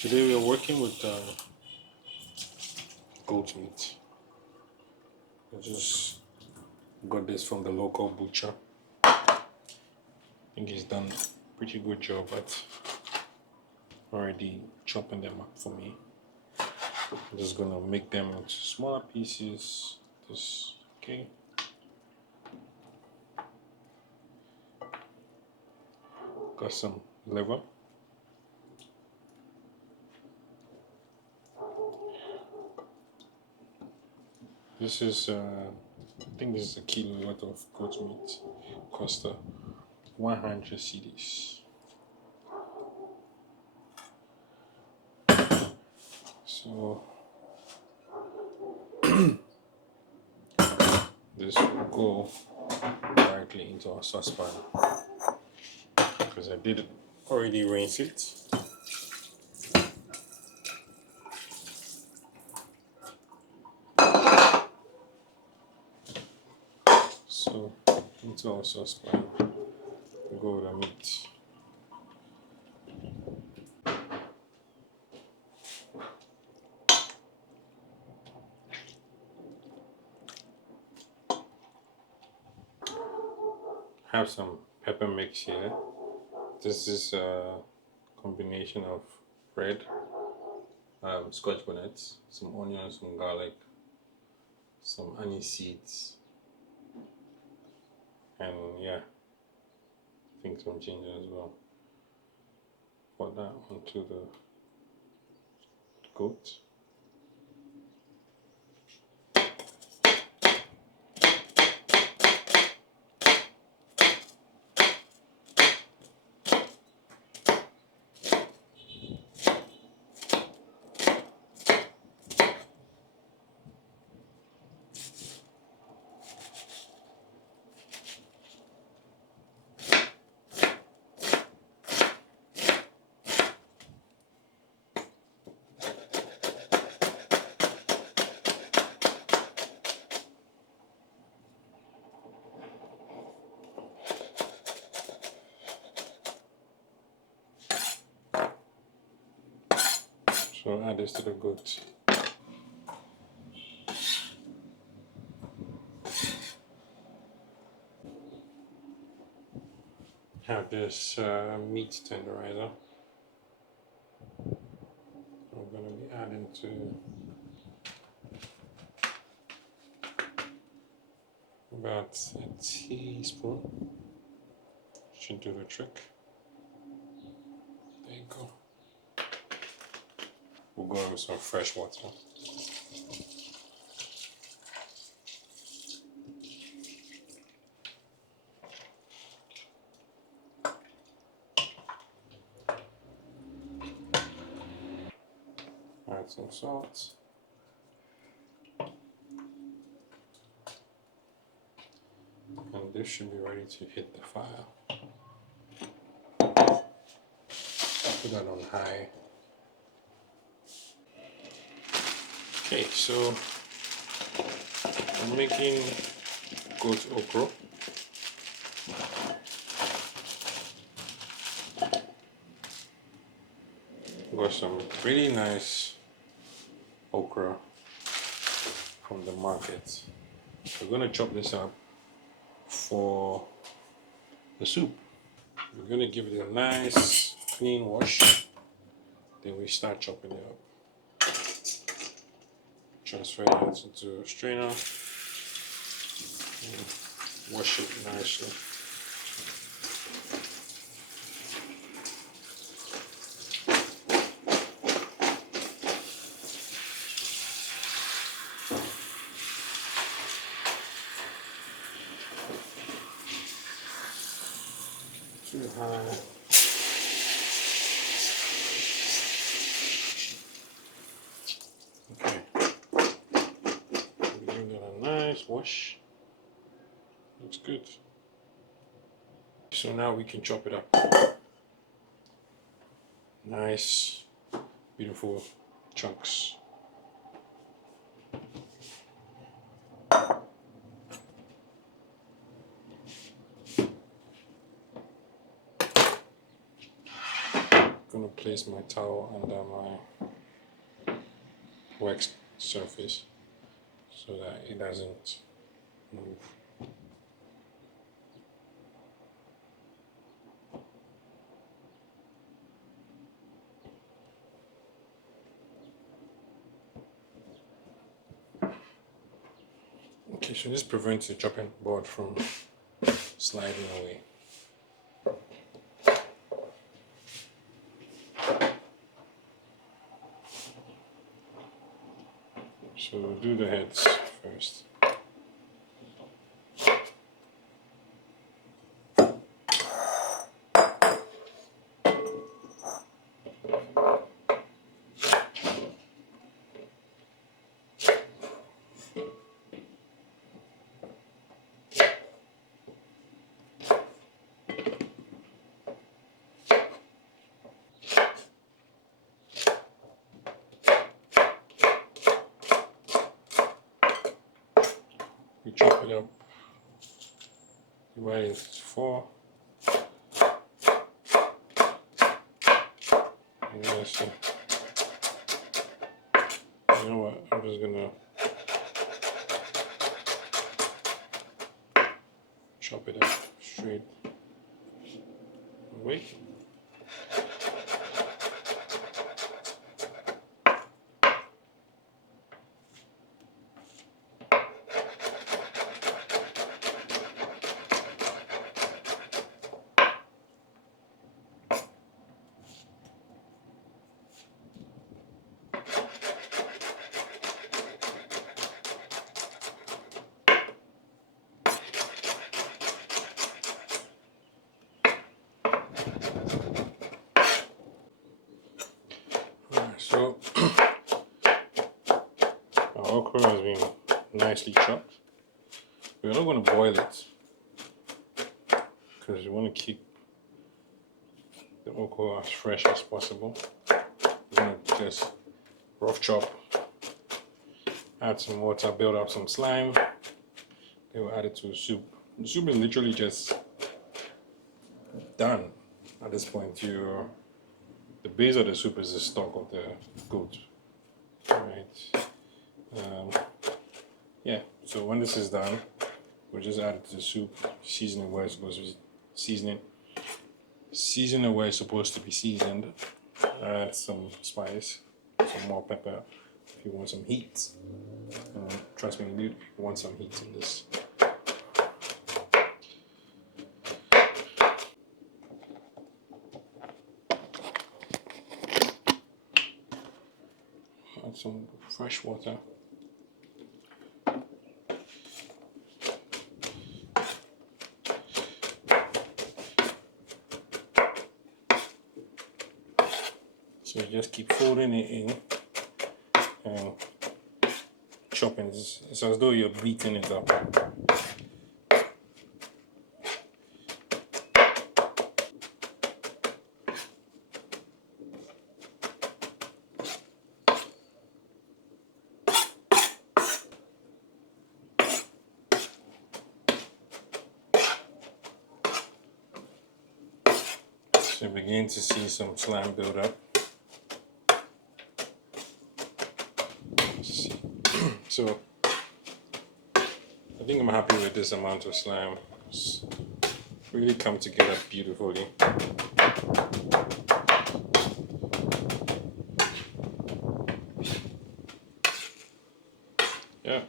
Today we are working with goat meat. I just got this from the local butcher. I think he's done a pretty good job at already chopping them up for me. I'm just gonna make them into smaller pieces. Okay. Got some liver. This is, I think this is a kilo worth of goat meat. Cost 100 cedis. So this will go directly into our saucepan because I did already rinse it. So into our saucepan we go with the meat. Have some pepper mix here. This is a combination of red, scotch bonnets, some onions, some garlic, some anise seeds, and yeah, I think some ginger as well. Put that onto the goat. So add this to the goat. Have this meat tenderizer. I'm going to be adding to about a teaspoon. Should do the trick. There you go. We'll go with some fresh water. Add some salt. And this should be ready to hit the fire. Put that on high. Okay, so I'm making goat okra. Got some really nice okra from the market. We're gonna chop this up for the soup. We're gonna give it a nice clean wash. Then we start chopping it up. Transfer it into a strainer. And wash it nicely. Too high. Okay. We're giving it a nice wash. Looks good. So now we can chop it up. Nice, beautiful chunks. Gonna place place my towel under my work surface so that it doesn't move. Okay, so this prevents the chopping board from sliding away. So we'll do the heads first. We chop it up, divide it into 4. And that's it. You know what? I'm just gonna chop it up straight away. So our okra has been nicely chopped. We're not going to boil it because we want to keep the okra as fresh as possible. We're going to just rough chop, add some water, build up some slime, then we'll add it to the soup. The soup is literally just done at this point. The base of the soup is the stock of the goat, right? Yeah, so when this is done, we'll just add it to the soup, season it where it's supposed to be seasoning. Season it where it's supposed to be seasoned. Add some spice, some more pepper if you want some heat. Trust me, you want some heat in this. Add some fresh water. So you just keep folding it in and chopping. It's as though you're beating it up. So you begin to see some slime build up. So I think I'm happy with this amount of slime. It's really come together beautifully. Yeah.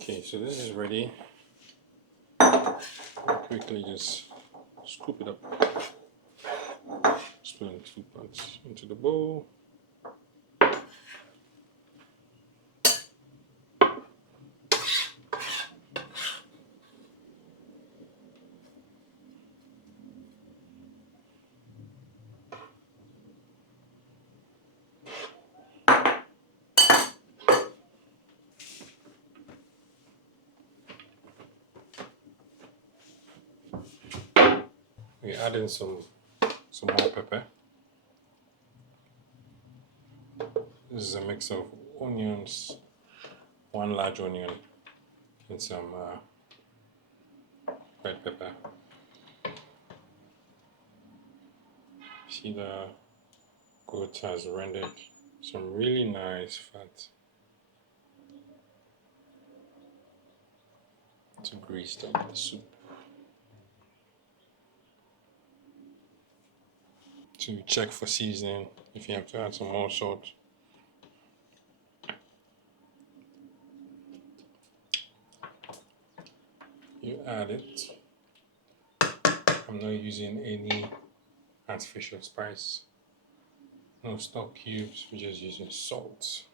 Okay, so this is ready. I'll quickly just scoop it up. Split it 2 parts into the bowl. We add in some more pepper. This is a mix of onions, 1 large onion, and some white pepper. See, the goat has rendered some really nice fat to grease up the soup. To check for seasoning if you have to add some more salt. You add it. I'm not using any artificial spice. No stock cubes, we're just using salt.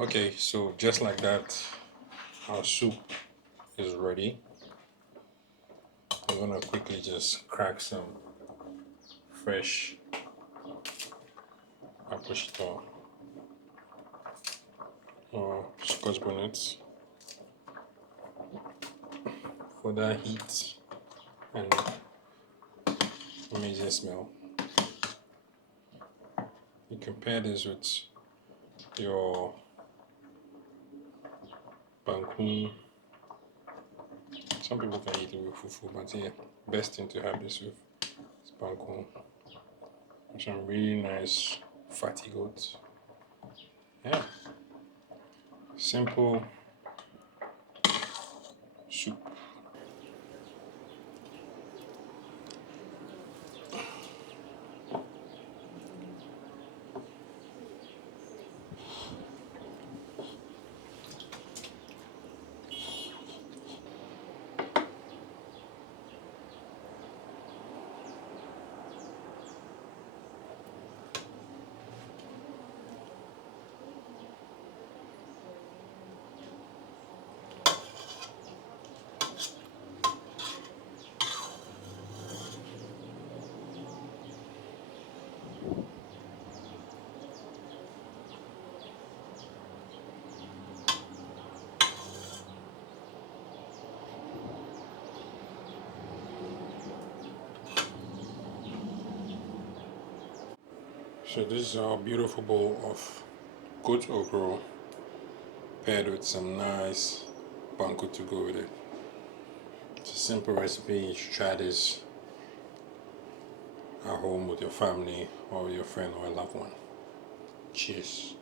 Okay, so just like that, our soup is ready. I'm gonna quickly just crack some fresh apple or scotch bonnets for that heat and amazing smell. You compare this with your Banku. Some people can eat it with fufu, but yeah, best thing to have this with is Banku. Some really nice fatty goats. Yeah, simple soup. So this is our beautiful bowl of goat okra paired with some nice banku to go with it. It's a simple recipe. You should try this at home with your family or your friend or a loved one. Cheers.